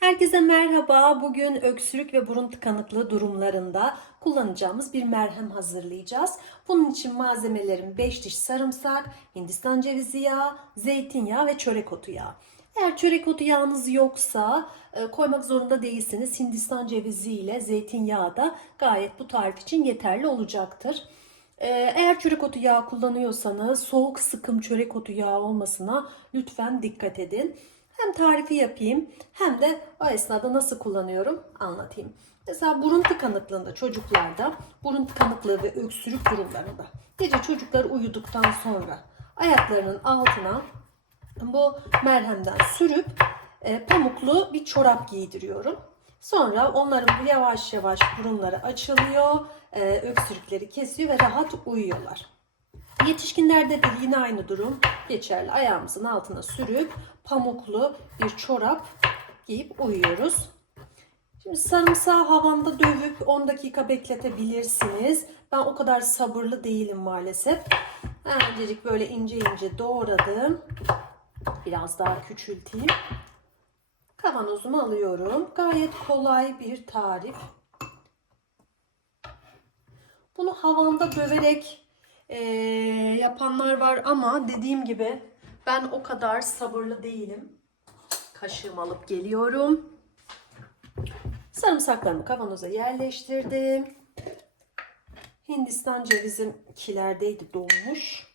Herkese merhaba. Bugün öksürük ve burun tıkanıklığı durumlarında kullanacağımız bir merhem hazırlayacağız. Bunun için malzemelerim 5 diş sarımsak, Hindistan cevizi yağı, zeytinyağı ve çörek otu yağı. Eğer çörek otu yağınız yoksa koymak zorunda değilsiniz. Hindistan cevizi ile zeytinyağı da gayet bu tarif için yeterli olacaktır. Eğer çörek otu yağı kullanıyorsanız soğuk sıkım çörek otu yağı olmasına lütfen dikkat edin. Hem tarifi yapayım hem de o esnada nasıl kullanıyorum anlatayım. Mesela burun tıkanıklığında çocuklarda, burun tıkanıklığı ve öksürük durumlarında gece çocuklar uyuduktan sonra ayaklarının altına bu merhemden sürüp pamuklu bir çorap giydiriyorum. Sonra onların yavaş yavaş burunları açılıyor, öksürükleri kesiyor ve rahat uyuyorlar. Yetişkinlerde de yine aynı durum geçerli. Ayağımızın altına sürüp pamuklu bir çorap giyip uyuyoruz. Şimdi sarımsağı havanda dövüp 10 dakika bekletebilirsiniz. Ben o kadar sabırlı değilim maalesef. Öncelik böyle ince ince doğradım. Biraz daha küçülteyim. Kavanozumu alıyorum. Gayet kolay bir tarif. Bunu havanda döverek yapanlar var ama dediğim gibi ben o kadar sabırlı değilim. Kaşığımı alıp geliyorum. Sarımsaklarımı kavanoza yerleştirdim. Hindistan cevizim kilerdeydi, donmuş.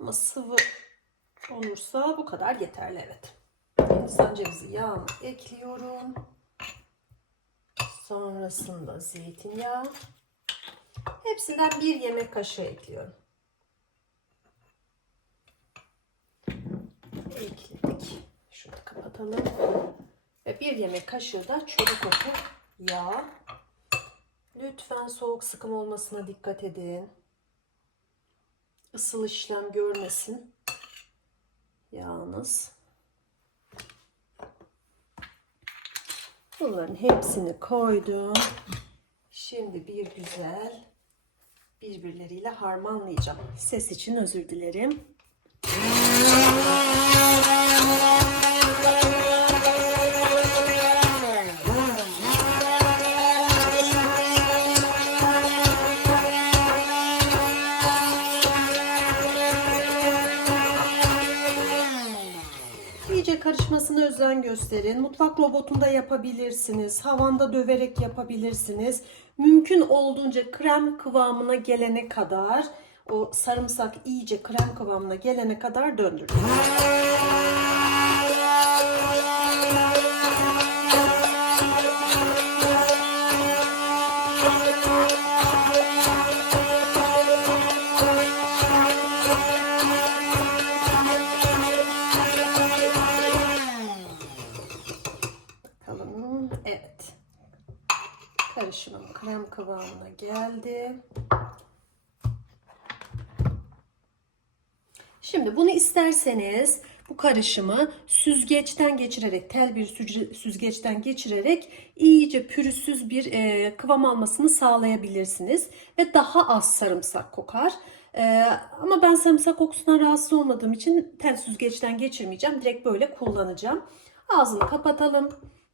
Ama sıvı olursa bu kadar yeterli, evet. Hindistan cevizi yağımı ekliyorum. Sonrasında zeytinyağı. Hepsinden 1 yemek kaşığı ekliyorum. Ekledik. Şunu kapatalım. Ve 1 yemek kaşığı da çörek otu yağı. Lütfen soğuk sıkım olmasına dikkat edin. Isıl işlem görmesin yağınız. Bunların hepsini koydum. Şimdi bir güzel birbirleriyle harmanlayacağım. Ses için özür dilerim. İyice karışmasına özen gösterin. Mutfak robotunda yapabilirsiniz. Havanda döverek yapabilirsiniz. Mümkün olduğunca krem kıvamına gelene kadar, o sarımsak iyice krem kıvamına gelene kadar döndürün. Evet. Karışımım krem kıvamına geldi. Şimdi bunu isterseniz bu karışımı süzgeçten geçirerek, tel bir süzgeçten geçirerek iyice pürüzsüz bir kıvam almasını sağlayabilirsiniz. Ve daha az sarımsak kokar. Ama ben sarımsak kokusundan rahatsız olmadığım için tel süzgeçten geçirmeyeceğim. Direkt böyle kullanacağım. Ağzını kapatalım.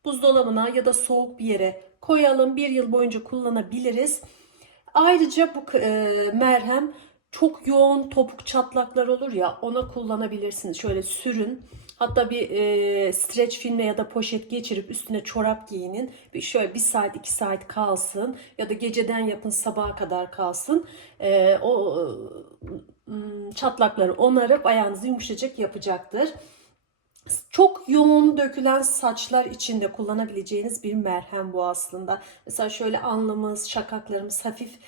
Buzdolabına ya da soğuk bir yere koyalım. 1 yıl boyunca kullanabiliriz. Ayrıca bu merhem çok yoğun topuk çatlaklar olur ya, ona kullanabilirsiniz. Şöyle sürün. Hatta bir streç filmle ya da poşet geçirip üstüne çorap giyinin. Şöyle 1 saat 2 saat kalsın. Ya da geceden yapın, sabaha kadar kalsın. O çatlakları onarıp ayağınızı yumuşacık yapacaktır. Çok yoğun dökülen saçlar için de kullanabileceğiniz bir merhem bu aslında. Mesela şöyle alnımız, şakaklarımız hafif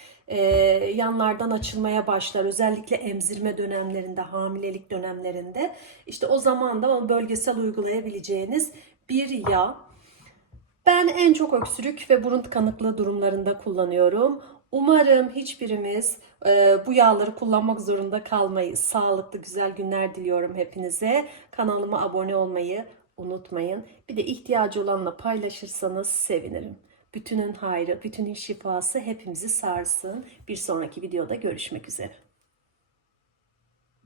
yanlardan açılmaya başlar. Özellikle emzirme dönemlerinde, hamilelik dönemlerinde. İşte o zaman da o bölgesel uygulayabileceğiniz bir yağ. Ben en çok öksürük ve burun tıkanıklığı durumlarında kullanıyorum. Umarım hiçbirimiz bu yağları kullanmak zorunda kalmayız. Sağlıklı, güzel günler diliyorum hepinize. Kanalıma abone olmayı unutmayın. Bir de ihtiyacı olanla paylaşırsanız sevinirim. Bütünün hayrı, bütünün şifası hepimizi sarsın. Bir sonraki videoda görüşmek üzere.